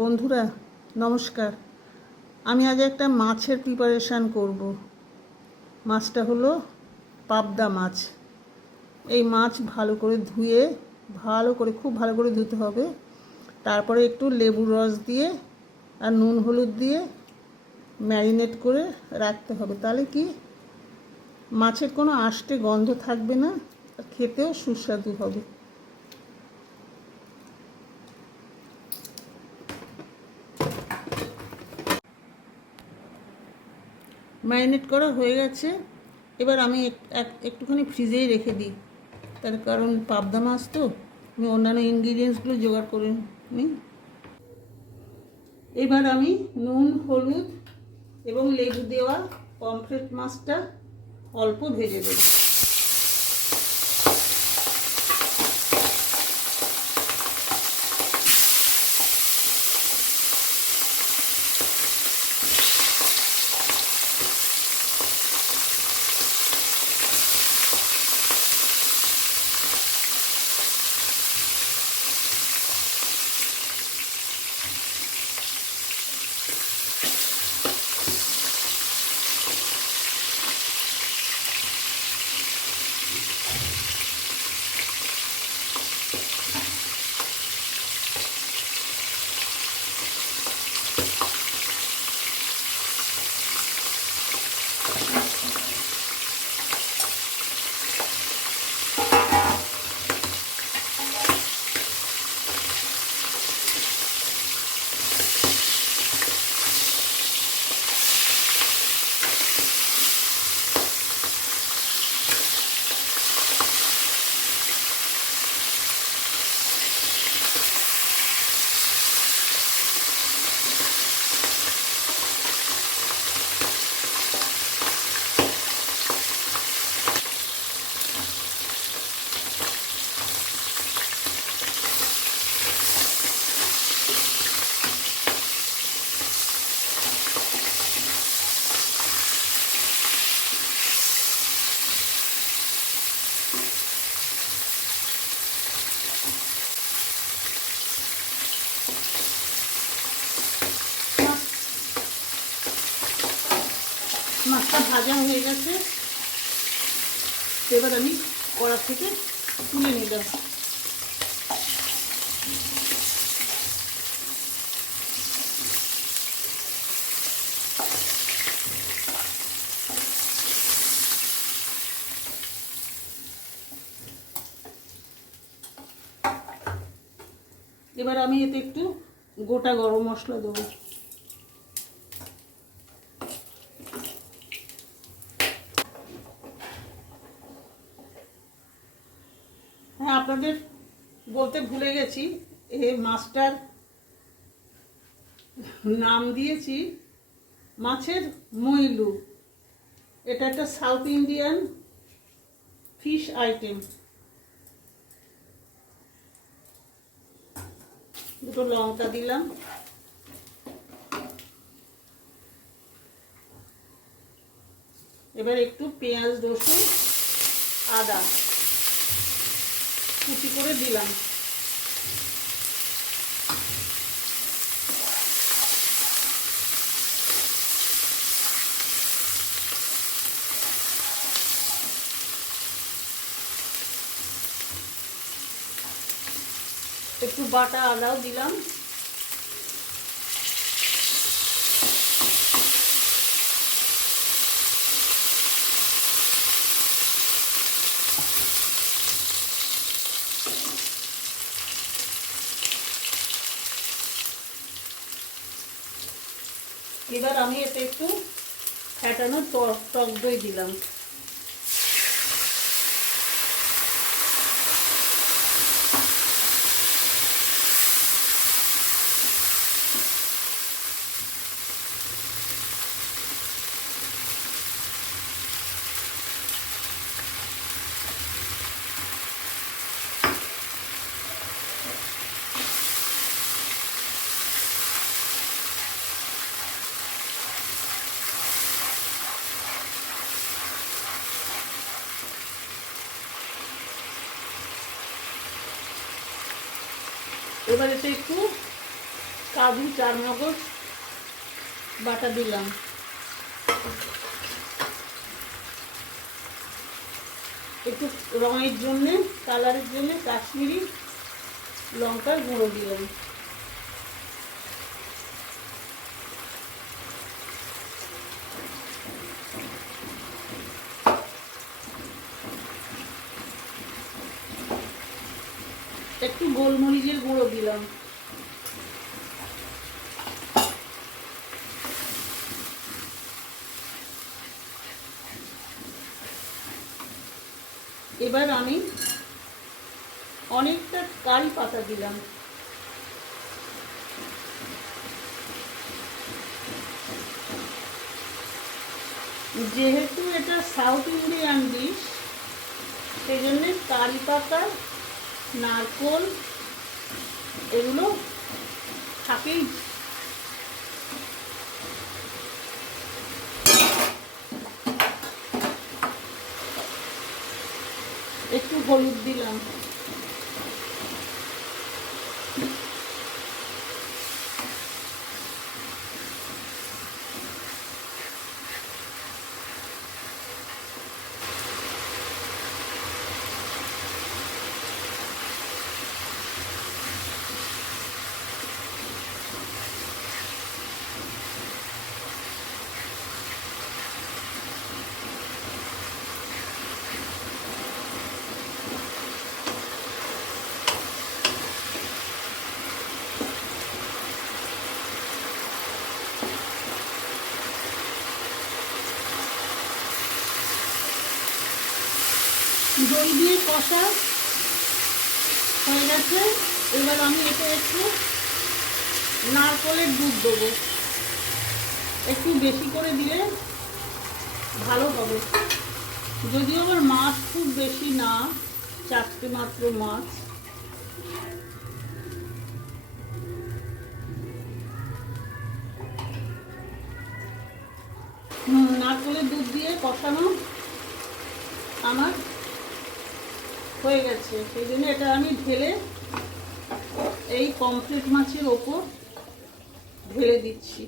বন্ধুরা নমস্কার। আমি আজ একটা মাছের প্রিপারেশান করব। মাছটা হলো পাবদা মাছ। এই মাছ ভালো করে ধুয়ে খুব ভালো করে ধুতে হবে। তারপরে একটু লেবুর রস দিয়ে আর নুন হলুদ দিয়ে ম্যারিনেট করে রাখতে হবে। তাহলে কি মাছের কোনো আষ্টে গন্ধ থাকবে না, খেতেও সুস্বাদু হবে। ম্যারিনেট করা হয়ে গেছে। এবার আমি একটুখানি ফ্রিজেই রেখে দিই, তার কারণ পাবদা মাছ তো, আমি অন্যান্য ইনগ্রিডিয়েন্টসগুলো জোগাড় করে নিই। এবার আমি নুন হলুদ এবং লেবু দেওয়া পমফ্রেট মাছটা অল্প ভেজে দেব। মাছটা ভাজা হয়ে গেছে, এবার আমি কড়া থেকে তুলে নিলাম। এবার আমি এতে একটু গোটা গরম মশলা দেবো। হ্যাঁ, আপনাদের বলতে ভুলে গেছি, এই মাছটার নাম দিয়েছি মাছের মইলু। এটা একটা সাউথ ইন্ডিয়ান ফিশ আইটেম। দুটো লঙ্কা দিলাম, এবার একটু পেঁয়াজ রসুন আদা কুচি করে দিলাম। একটু বাটা আদাও দিলাম। এবার আমি এতে একটু ফ্যাটানো টক দই দিলাম। এবার এতে একটু কাজু চারমগজ বাটা দিলাম, একটু রঙের জন্যে, কালারের জন্যে কাশ্মীরি লঙ্কার গুঁড়ো দিলাম। একটু গোলমরিচের গুঁড়ো দিলাম। এবার আমি অনেকটা কারি পাতা দিলাম। যেহেতু এটা সাউথ ইন্ডিয়ান ডিশ, সেই জন্য কারি পাতা, নারকোল এগুলো থাকেই। একটু হলুদ দিলাম। দই দিয়ে কষা হয়ে গেছে। এবার আমি এতে একটু নারকেলের দুধ দেবো, একটু বেশি করে দিলে ভালো হবে। যদিও আমার মাছ খুব বেশি না, 4টে মাত্র মাছ। নারকেলের দুধ দিয়ে কষানো আমার হয়ে গেছে, সেই জন্য এটা আমি ঢেলে এই পমফ্রেট মাছের ওপর ঢেলে দিচ্ছি।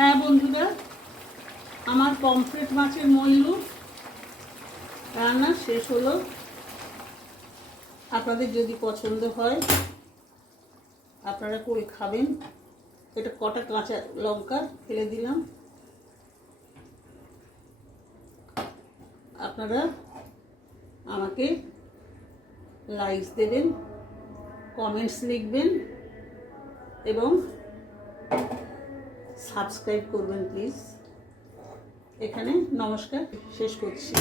হ্যাঁ বন্ধুরা, আমার পমফ্রেট মাছের মল্লু রান্না শেষ হলো। আপনাদের যদি পছন্দ হয় আপনারা করে খাবেন। এটা কটা কাঁচা লঙ্কা ফেলে দিলাম। আপনারা আমাকে লাইকস দেবেন, কমেন্টস লিখবেন এবং সাবস্ক্রাইব করবেন প্লিজ। এখানে নমস্কার শেষ করছি।